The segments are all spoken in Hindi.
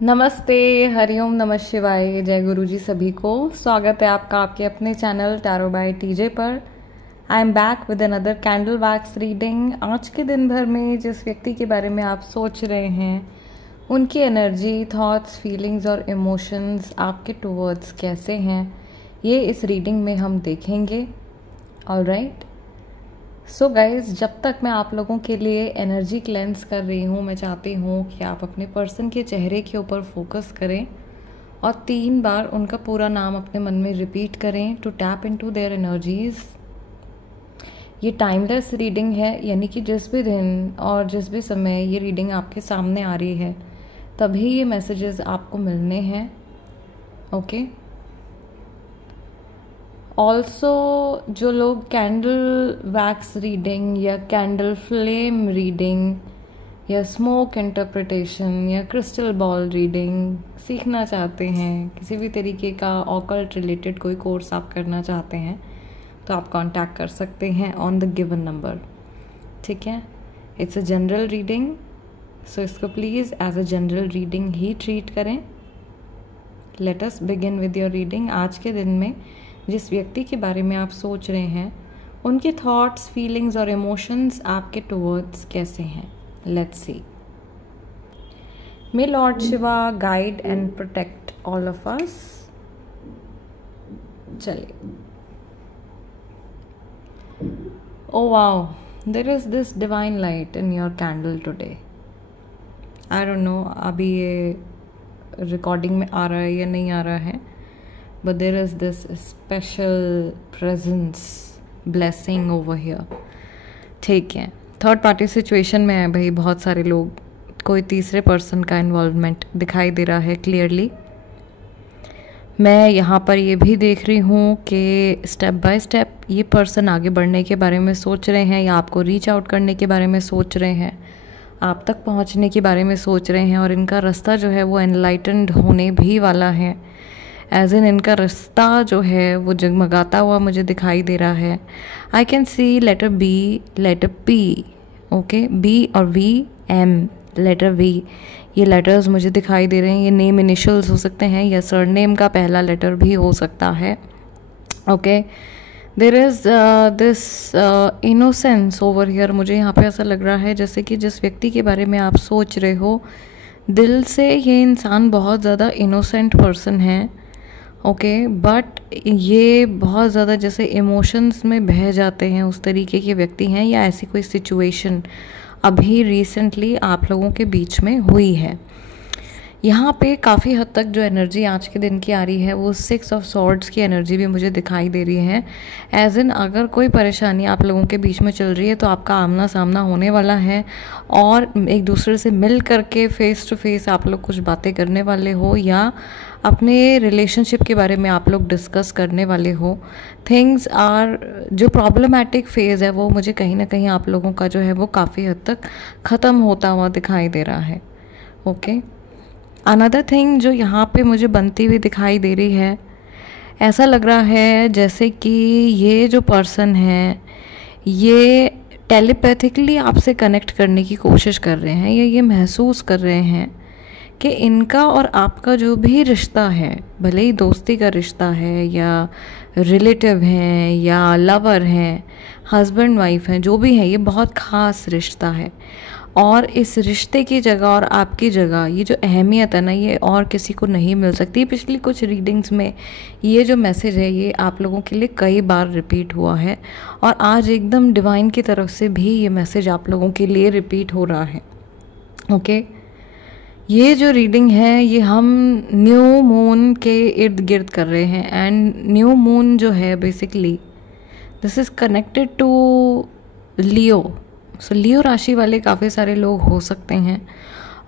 नमस्ते, हरिओम, नमः शिवाय, जय गुरु जी सभी को। स्वागत है आपका आपके अपने चैनल टैरो बाय टीजे पर। I am back with another candle wax reading. आज के दिन भर में जिस व्यक्ति के बारे में आप सोच रहे हैं, उनकी एनर्जी, थॉट्स, फीलिंग्स और इमोशंस आपके टुवर्ड्स कैसे हैं, ये इस रीडिंग में हम देखेंगे। ऑलराइट, सो गाइज, जब तक मैं आप लोगों के लिए एनर्जी क्लेंस कर रही हूँ, मैं चाहती हूँ कि आप अपने पर्सन के चेहरे के ऊपर फोकस करें और 3 बार उनका पूरा नाम अपने मन में रिपीट करें to tap into their energies. ये टाइमलेस रीडिंग है, यानी कि जिस भी दिन और जिस भी समय ये रीडिंग आपके सामने आ रही है, तभी ये मैसेजेस आपको मिलने हैं। ओके। ऑल्सो जो लोग कैंडल वैक्स रीडिंग या कैंडल फ्लेम रीडिंग या स्मोक इंटरप्रिटेशन या क्रिस्टल बॉल रीडिंग सीखना चाहते हैं, किसी भी तरीके का ऑकल्ट रिलेटेड कोई कोर्स आप करना चाहते हैं, तो आप कांटेक्ट कर सकते हैं ऑन द गिवन नंबर। ठीक है, it's a general reading, so इसको please as a general reading ही ट्रीट करें। Let us begin with your reading. आज के दिन में जिस व्यक्ति के बारे में आप सोच रहे हैं, उनके थॉट्स, फीलिंग्स और इमोशंस आपके टुवर्ड्स कैसे हैं। Let's see. May lord Shiva guide and protect all of us. चलिए। Oh wow, there is this divine light in your candle today. I don't know अभी ये रिकॉर्डिंग में आ रहा है या नहीं आ रहा है, but there is this special presence blessing over here। ठीक है, थर्ड पार्टी सिचुएशन में है भाई, बहुत सारे लोग, कोई तीसरे पर्सन का इन्वॉल्वमेंट दिखाई दे रहा है क्लियरली। मैं यहाँ पर ये भी देख रही हूँ कि स्टेप बाय स्टेप ये पर्सन आगे बढ़ने के बारे में सोच रहे हैं, या आपको रीच आउट करने के बारे में सोच रहे हैं, आप तक पहुँचने के बारे में सोच रहे हैं, और इनका रास्ता जो है वो एनलाइटेंड होने भी वाला है। एज इन इनका रास्ता जो है वो जगमगाता हुआ मुझे दिखाई दे रहा है। I can see letter B, letter P, okay, B और वी, एम, लेटर वी, ये लेटर्स मुझे दिखाई दे रहे हैं। ये नेम इनिशियल्स हो सकते हैं या सरनेम का पहला लेटर भी हो सकता है। Okay, there is this innocence over here. मुझे यहाँ पे ऐसा लग रहा है जैसे कि जिस व्यक्ति के बारे में आप सोच रहे हो, दिल से ये इंसान बहुत ज़्यादा इनोसेंट पर्सन है। ओके, बट ये बहुत ज़्यादा जैसे इमोशंस में बह जाते हैं, उस तरीके के व्यक्ति हैं, या ऐसी कोई सिचुएशन अभी रिसेंटली आप लोगों के बीच में हुई है। यहाँ पे काफ़ी हद तक जो एनर्जी आज के दिन की आ रही है वो 6 ऑफ सॉर्ड्स की एनर्जी भी मुझे दिखाई दे रही है। एज इन अगर कोई परेशानी आप लोगों के बीच में चल रही है, तो आपका आमना सामना होने वाला है, और एक दूसरे से मिल करके फेस टू फेस आप लोग कुछ बातें करने वाले हो, या अपने रिलेशनशिप के बारे में आप लोग डिस्कस करने वाले हो। थिंग्स आर, जो प्रॉब्लमैटिक फेज़ है वो मुझे कहीं ना कहीं आप लोगों का जो है वो काफ़ी हद तक ख़त्म होता हुआ दिखाई दे रहा है। ओके, अनदर थिंग जो यहाँ पे मुझे बनती हुई दिखाई दे रही है, ऐसा लग रहा है जैसे कि ये जो पर्सन है ये टेलीपैथिकली आपसे कनेक्ट करने की कोशिश कर रहे हैं, या ये महसूस कर रहे हैं कि इनका और आपका जो भी रिश्ता है, भले ही दोस्ती का रिश्ता है या रिलेटिव हैं या लवर हैं, हस्बैंड वाइफ हैं, जो भी है, ये बहुत ख़ास रिश्ता है। और इस रिश्ते की जगह और आपकी जगह, ये जो अहमियत है ना, ये और किसी को नहीं मिल सकती। पिछली कुछ रीडिंग्स में ये जो मैसेज है ये आप लोगों के लिए कई बार रिपीट हुआ है, और आज एकदम डिवाइन की तरफ से भी ये मैसेज आप लोगों के लिए रिपीट हो रहा है। ओके, ये जो रीडिंग है ये हम न्यू मून के इर्द गिर्द कर रहे हैं, एंड न्यू मून जो है basically this is connected to Leo. So Leo राशि वाले काफ़ी सारे लोग हो सकते हैं,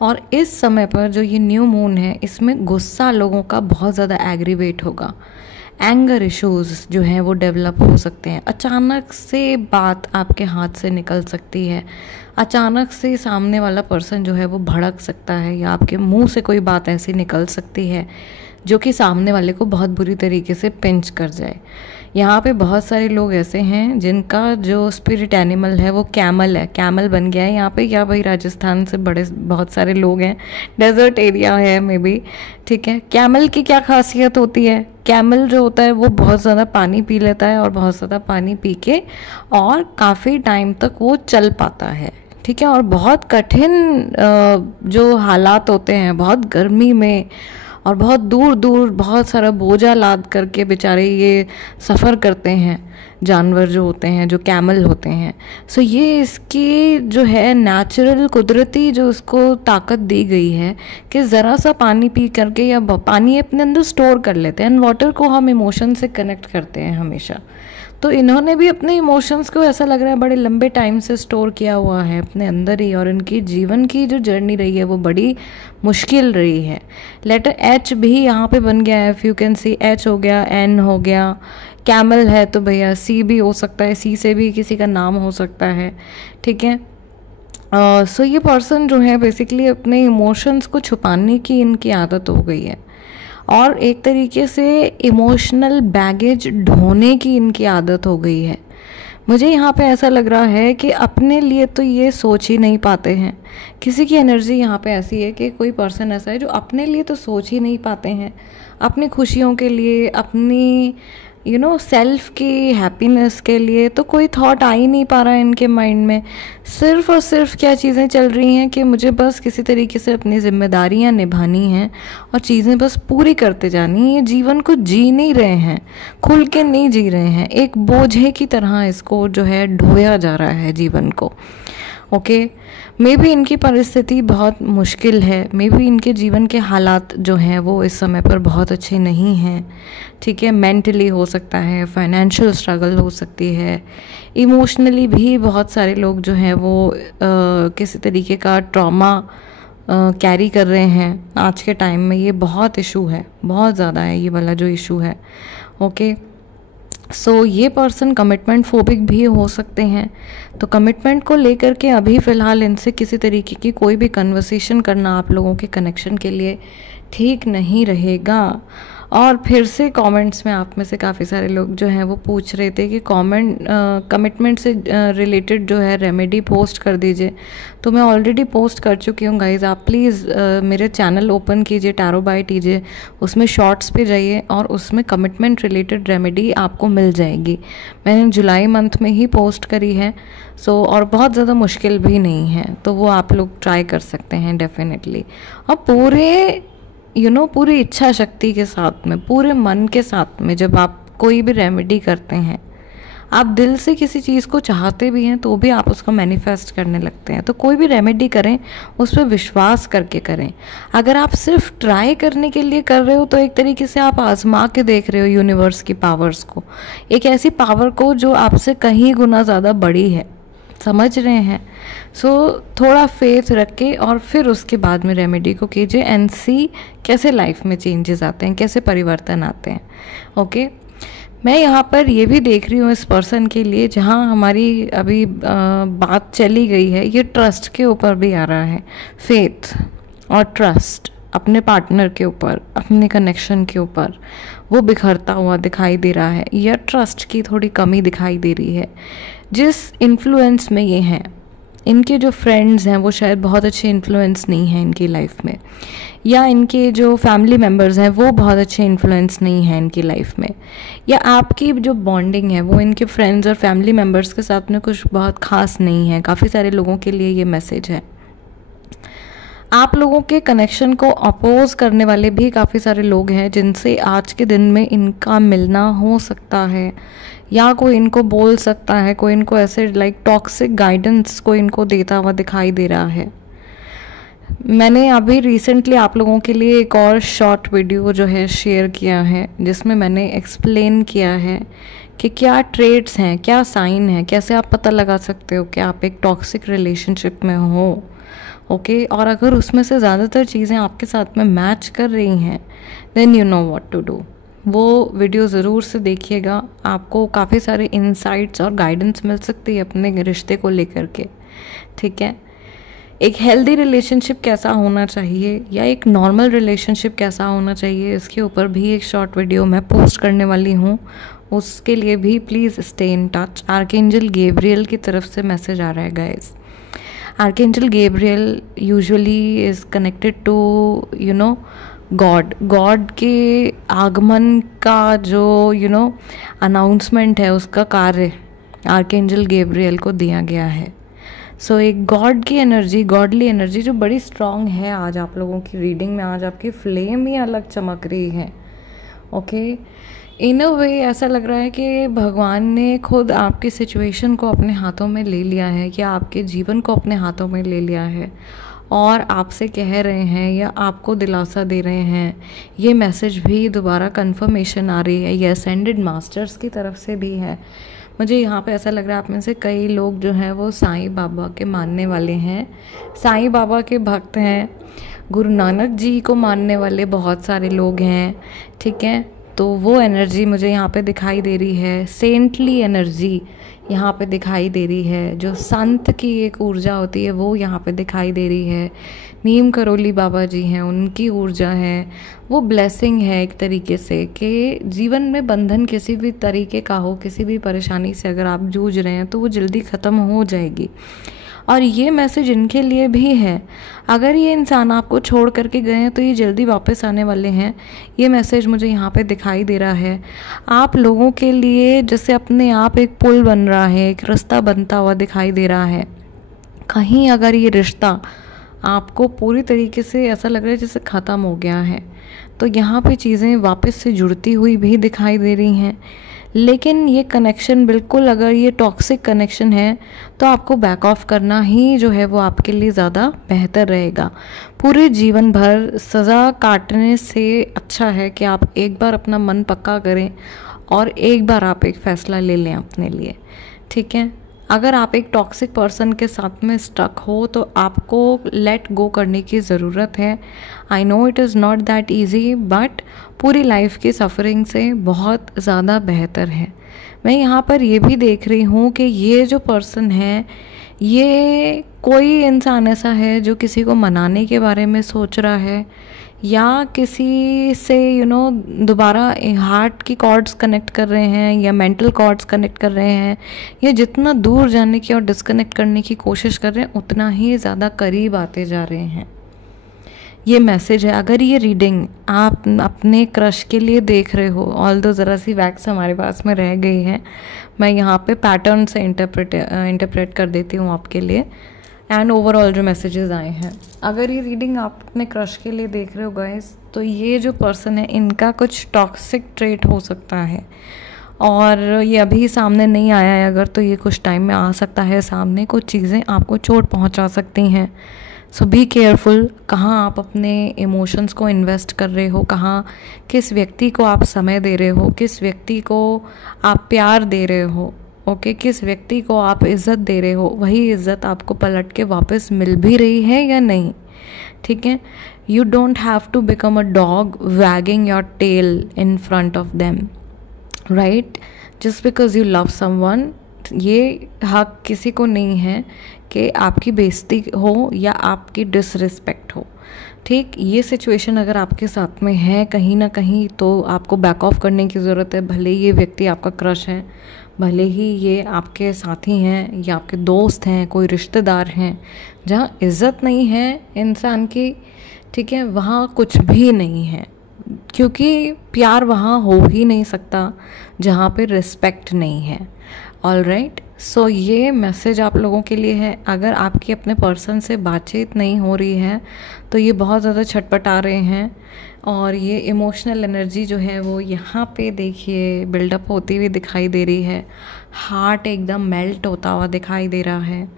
और इस समय पर जो ये न्यू मून है, इसमें गुस्सा लोगों का बहुत ज़्यादा एग्रीवेट होगा। एंगर इश्यूज जो हैं वो डेवलप हो सकते हैं। अचानक से बात आपके हाथ से निकल सकती है, अचानक से सामने वाला पर्सन जो है वो भड़क सकता है, या आपके मुंह से कोई बात ऐसी निकल सकती है जो कि सामने वाले को बहुत बुरी तरीके से पिंच कर जाए। यहाँ पे बहुत सारे लोग ऐसे हैं जिनका जो स्पिरिट एनिमल है वो कैमल है, कैमल बन गया है यहाँ पे। या भाई राजस्थान से बड़े बहुत सारे लोग हैं, डेजर्ट एरिया है मे बी, ठीक है। कैमल की क्या खासियत होती है? कैमल जो होता है वो बहुत ज़्यादा पानी पी लेता है, और बहुत ज़्यादा पानी पी के और काफ़ी टाइम तक वो चल पाता है, ठीक है। और बहुत कठिन जो हालात होते हैं, बहुत गर्मी में और बहुत दूर दूर बहुत सारा बोझा लाद करके बेचारे ये सफ़र करते हैं, जानवर जो होते हैं, जो कैमल होते हैं। सो ये इसकी जो है नेचुरल कुदरती जो उसको ताकत दी गई है कि ज़रा सा पानी पी करके या पानी अपने अंदर स्टोर कर लेते हैं। एंड वाटर को हम इमोशन से कनेक्ट करते हैं हमेशा, तो इन्होंने भी अपने इमोशंस को ऐसा लग रहा है बड़े लंबे टाइम से स्टोर किया हुआ है अपने अंदर ही, और इनकी जीवन की जो जर्नी रही है वो बड़ी मुश्किल रही है। लेटर एच भी यहाँ पे बन गया है, if you can see, H हो गया, एन हो गया, कैमल है तो भैया सी भी हो सकता है, सी से भी किसी का नाम हो सकता है, ठीक है। सो ये पर्सन जो है बेसिकली अपने इमोशंस को छुपाने की इनकी आदत हो गई है, और एक तरीके से इमोशनल बैगेज ढोने की इनकी आदत हो गई है। मुझे यहाँ पे ऐसा लग रहा है कि अपने लिए तो ये सोच ही नहीं पाते हैं। किसी की एनर्जी यहाँ पे ऐसी है कि कोई पर्सन ऐसा है जो अपने लिए तो सोच ही नहीं पाते हैं, अपनी खुशियों के लिए, अपनी सेल्फ की हैप्पीनेस के लिए तो कोई थॉट आ ही नहीं पा रहा है इनके माइंड में। सिर्फ और सिर्फ क्या चीज़ें चल रही हैं कि मुझे बस किसी तरीके से अपनी जिम्मेदारियां निभानी हैं और चीज़ें बस पूरी करते जानी है। ये जीवन को जी नहीं रहे हैं, खुल के नहीं जी रहे हैं, एक बोझे की तरह इसको जो है ढोया जा रहा है जीवन को। ओके, मे बी इनकी परिस्थिति बहुत मुश्किल है, मे बी इनके जीवन के हालात जो हैं वो इस समय पर बहुत अच्छे नहीं हैं, ठीक है। मेंटली हो सकता है, फाइनेंशियल स्ट्रगल हो सकती है, इमोशनली भी बहुत सारे लोग जो हैं वो किसी तरीके का ट्रॉमा कैरी कर रहे हैं आज के टाइम में। ये बहुत इशू है, बहुत ज़्यादा है ये वाला जो इशू है। ओके, सो ये पर्सन कमिटमेंट फोबिक भी हो सकते हैं, तो कमिटमेंट को लेकर के अभी फ़िलहाल इनसे किसी तरीके की कोई भी कन्वर्सेशन करना आप लोगों के कनेक्शन के लिए ठीक नहीं रहेगा। और फिर से कमेंट्स में आप में से काफ़ी सारे लोग जो हैं वो पूछ रहे थे कि कमिटमेंट से रिलेटेड जो है रेमेडी पोस्ट कर दीजिए, तो मैं ऑलरेडी पोस्ट कर चुकी हूँ गाइज़। आप प्लीज़ मेरे चैनल ओपन कीजिए, टैरो बाय कीजिए, उसमें शॉर्ट्स पे जाइए और उसमें कमिटमेंट रिलेटेड रेमेडी आपको मिल जाएगी। मैंने जुलाई मंथ में ही पोस्ट करी है, सो और बहुत ज़्यादा मुश्किल भी नहीं है, तो वो आप लोग ट्राई कर सकते हैं डेफिनेटली। और पूरे पूरी इच्छा शक्ति के साथ में, पूरे मन के साथ में जब आप कोई भी रेमेडी करते हैं, आप दिल से किसी चीज़ को चाहते भी हैं तो भी आप उसको मैनिफेस्ट करने लगते हैं। तो कोई भी रेमेडी करें उस पर विश्वास करके करें। अगर आप सिर्फ ट्राई करने के लिए कर रहे हो तो एक तरीके से आप आजमा के देख रहे हो यूनिवर्स की पावर्स को, एक ऐसी पावर को जो आपसे कहीं गुना ज़्यादा बड़ी है, समझ रहे हैं। सो थोड़ा फेथ रख के और फिर उसके बाद में रेमेडी को कीजिए एंड सी कैसे लाइफ में चेंजेस आते हैं, कैसे परिवर्तन आते हैं। ओके, मैं यहाँ पर ये भी देख रही हूँ इस पर्सन के लिए, जहाँ हमारी अभी बात चली गई है, ये ट्रस्ट के ऊपर भी आ रहा है। फेथ और ट्रस्ट अपने पार्टनर के ऊपर, अपने कनेक्शन के ऊपर वो बिखरता हुआ दिखाई दे रहा है, या ट्रस्ट की थोड़ी कमी दिखाई दे रही है। जिस इन्फ्लुएंस में ये हैं, इनके जो फ्रेंड्स हैं वो शायद बहुत अच्छे इन्फ्लुएंस नहीं हैं इनकी लाइफ में, या इनके जो फैमिली मेम्बर्स हैं वो बहुत अच्छे इन्फ्लुएंस नहीं हैं इनकी लाइफ में, या आपकी जो बॉन्डिंग है वो इनके फ्रेंड्स और फैमिली मेम्बर्स के साथ में कुछ बहुत ख़ास नहीं है। काफ़ी सारे लोगों के लिए ये मैसेज है। आप लोगों के कनेक्शन को अपोज करने वाले भी काफ़ी सारे लोग हैं जिनसे आज के दिन में इनका मिलना हो सकता है, या कोई इनको बोल सकता है, कोई इनको ऐसे टॉक्सिक गाइडेंस को इनको देता हुआ दिखाई दे रहा है। मैंने अभी रिसेंटली आप लोगों के लिए एक और शॉर्ट वीडियो जो है शेयर किया है, जिसमें मैंने एक्सप्लेन किया है कि क्या ट्रेड्स हैं, क्या साइन है, कैसे आप पता लगा सकते हो कि आप एक टॉक्सिक रिलेशनशिप में हो। ओके, और अगर उसमें से ज़्यादातर चीज़ें आपके साथ में मैच कर रही हैं, then you know what to do. वो वीडियो ज़रूर से देखिएगा, आपको काफ़ी सारे इंसाइट्स और गाइडेंस मिल सकती है अपने रिश्ते को लेकर के। ठीक है, एक हेल्दी रिलेशनशिप कैसा होना चाहिए या एक नॉर्मल रिलेशनशिप कैसा होना चाहिए, इसके ऊपर भी एक शॉर्ट वीडियो मैं पोस्ट करने वाली हूँ। उसके लिए भी please stay in touch. Archangel Gabriel की तरफ से मैसेज आ रहा है guys. Archangel Gabriel usually is connected to God के आगमन का जो अनाउंसमेंट है, उसका कार्य आर्कएंजल गैब्रियल को दिया गया है। सो एक गॉड की एनर्जी, गॉडली एनर्जी जो बड़ी स्ट्रांग है। आज आप लोगों की रीडिंग में आज आपकी फ्लेम ही अलग चमक रही है। ओके, इन अ वे ऐसा लग रहा है कि भगवान ने खुद आपकी सिचुएशन को अपने हाथों में ले लिया है, या आपके जीवन को अपने हाथों में ले लिया है और आपसे कह रहे हैं या आपको दिलासा दे रहे हैं। ये मैसेज भी दोबारा कंफर्मेशन आ रही है, ये असेंडेड मास्टर्स की तरफ से भी है। मुझे यहाँ पे ऐसा लग रहा है आप में से कई लोग जो हैं वो साईं बाबा के मानने वाले हैं, साईं बाबा के भक्त हैं, गुरु नानक जी को मानने वाले बहुत सारे लोग हैं। ठीक है, तो वो एनर्जी मुझे यहाँ पे दिखाई दे रही है। सेंटली एनर्जी यहाँ पे दिखाई दे रही है, जो संत की एक ऊर्जा होती है वो यहाँ पे दिखाई दे रही है। नीम करोली बाबा जी हैं, उनकी ऊर्जा है, वो ब्लेसिंग है एक तरीके से कि जीवन में बंधन किसी भी तरीके का हो, किसी भी परेशानी से अगर आप जूझ रहे हैं तो वो जल्दी ख़त्म हो जाएगी। और ये मैसेज इनके लिए भी है, अगर ये इंसान आपको छोड़ करके गए हैं तो ये जल्दी वापस आने वाले हैं। ये मैसेज मुझे यहाँ पे दिखाई दे रहा है आप लोगों के लिए, जैसे अपने आप एक पुल बन रहा है, एक रास्ता बनता हुआ दिखाई दे रहा है। कहीं अगर ये रिश्ता आपको पूरी तरीके से ऐसा लग रहा है जैसे ख़त्म हो गया है, तो यहाँ पे चीज़ें वापस से जुड़ती हुई भी दिखाई दे रही हैं। लेकिन ये कनेक्शन बिल्कुल, अगर ये टॉक्सिक कनेक्शन है तो आपको बैक ऑफ करना ही जो है वो आपके लिए ज़्यादा बेहतर रहेगा। पूरे जीवन भर सज़ा काटने से अच्छा है कि आप एक बार अपना मन पक्का करें और एक बार आप एक फ़ैसला ले लें अपने लिए। ठीक है, अगर आप एक टॉक्सिक पर्सन के साथ में स्टक हो तो आपको लेट गो करने की ज़रूरत है। I know it is not that easy, but पूरी लाइफ की सफ़रिंग से बहुत ज़्यादा बेहतर है। मैं यहाँ पर ये भी देख रही हूँ कि ये जो पर्सन है, ये कोई इंसान ऐसा है जो किसी को मनाने के बारे में सोच रहा है, या किसी से दोबारा हार्ट की कॉर्ड्स कनेक्ट कर रहे हैं या मेंटल कॉर्ड्स कनेक्ट कर रहे हैं, या जितना दूर जाने की और डिस्कनेक्ट करने की कोशिश कर रहे हैं उतना ही ज़्यादा करीब आते जा रहे हैं। ये मैसेज है। अगर ये रीडिंग आप अपने क्रश के लिए देख रहे हो, ऑल्दो ज़रा सी वैक्स हमारे पास में रह गई है, मैं यहाँ पे पैटर्न से इंटरप्रेट कर देती हूँ आपके लिए, एंड ओवरऑल जो मैसेजेस आए हैं। अगर ये रीडिंग आप अपने क्रश के लिए देख रहे हो गाइस, तो ये जो पर्सन है इनका कुछ टॉक्सिक ट्रेट हो सकता है, और ये अभी सामने नहीं आया है अगर, तो ये कुछ टाइम में आ सकता है सामने। कुछ चीज़ें आपको चोट पहुंचा सकती हैं। सो बी केयरफुल, कहाँ आप अपने इमोशंस को इन्वेस्ट कर रहे हो, कहाँ किस व्यक्ति को आप समय दे रहे हो, किस व्यक्ति को आप प्यार दे रहे हो, ओके, किस व्यक्ति को आप इज़्ज़त दे रहे हो, वही इज़्ज़त आपको पलट के वापस मिल भी रही है या नहीं। ठीक है, you don't have to become a dog wagging your tail in front of them, right, just because you love someone. ये हक किसी को नहीं है कि आपकी बेइज्जती हो या आपकी डिसरिस्पेक्ट हो। ठीक, ये सिचुएशन अगर आपके साथ में है कहीं ना कहीं, तो आपको बैक ऑफ करने की ज़रूरत है। भले ये व्यक्ति आपका क्रश है, भले ही ये आपके साथी हैं या आपके दोस्त हैं, कोई रिश्तेदार हैं, जहाँ इज़्ज़त नहीं है इंसान की, ठीक है, वहाँ कुछ भी नहीं है, क्योंकि प्यार वहाँ हो ही नहीं सकता जहाँ पे रिस्पेक्ट नहीं है। ऑल राइट, सो ये मैसेज आप लोगों के लिए है। अगर आपकी अपने पर्सन से बातचीत नहीं हो रही है तो ये बहुत ज़्यादा छटपटा रहे हैं, और ये इमोशनल एनर्जी जो है वो यहाँ पे देखिए बिल्डअप होती हुई दिखाई दे रही है। हार्ट एकदम मेल्ट होता हुआ दिखाई दे रहा है,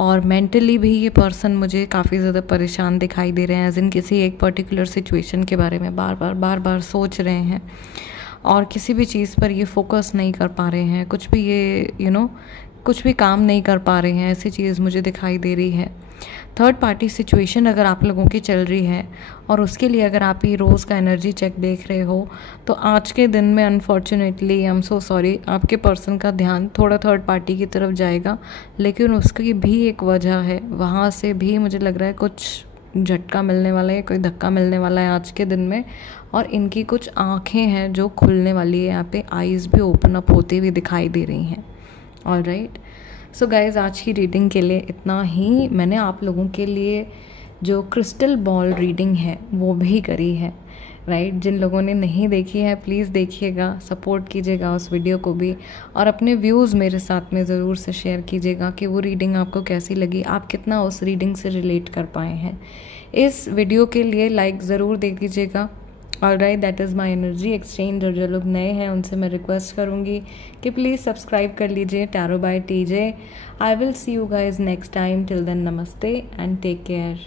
और मेंटली भी ये पर्सन मुझे काफ़ी ज़्यादा परेशान दिखाई दे रहे हैं, एज इन किसी एक पर्टिकुलर सिचुएशन के बारे में बार बार सोच रहे हैं, और किसी भी चीज़ पर ये फोकस नहीं कर पा रहे हैं। कुछ भी ये कुछ भी काम नहीं कर पा रहे हैं, ऐसी चीज़ मुझे दिखाई दे रही है। थर्ड पार्टी सिचुएशन अगर आप लोगों की चल रही है और उसके लिए अगर आप ये रोज़ का एनर्जी चेक देख रहे हो, तो आज के दिन में unfortunately I am so sorry, आपके पर्सन का ध्यान थोड़ा थर्ड पार्टी की तरफ जाएगा, लेकिन उसकी भी एक वजह है, वहाँ से भी मुझे लग रहा है कुछ झटका मिलने वाला है, कोई धक्का मिलने वाला है आज के दिन में। और इनकी कुछ आँखें हैं जो खुलने वाली है, यहाँ पे आईज़ भी ओपन अप होती हुई दिखाई दे रही हैं। ऑलराइट, सो गाइज़, आज की रीडिंग के लिए इतना ही। मैंने आप लोगों के लिए जो क्रिस्टल बॉल रीडिंग है वो भी करी है, राइट। जिन लोगों ने नहीं देखी है प्लीज़ देखिएगा, सपोर्ट कीजिएगा उस वीडियो को भी, और अपने व्यूज़ मेरे साथ में ज़रूर से शेयर कीजिएगा कि वो रीडिंग आपको कैसी लगी, आप कितना उस रीडिंग से रिलेट कर पाए हैं। इस वीडियो के लिए लाइक ज़रूर दे दीजिएगा। Alright, that is my energy exchange. और जो लोग नए हैं उनसे मैं रिक्वेस्ट करूँगी कि प्लीज़ सब्सक्राइब कर लीजिए tarot by TJ. I will see you guys next time. Till then, नमस्ते एंड टेक केयर।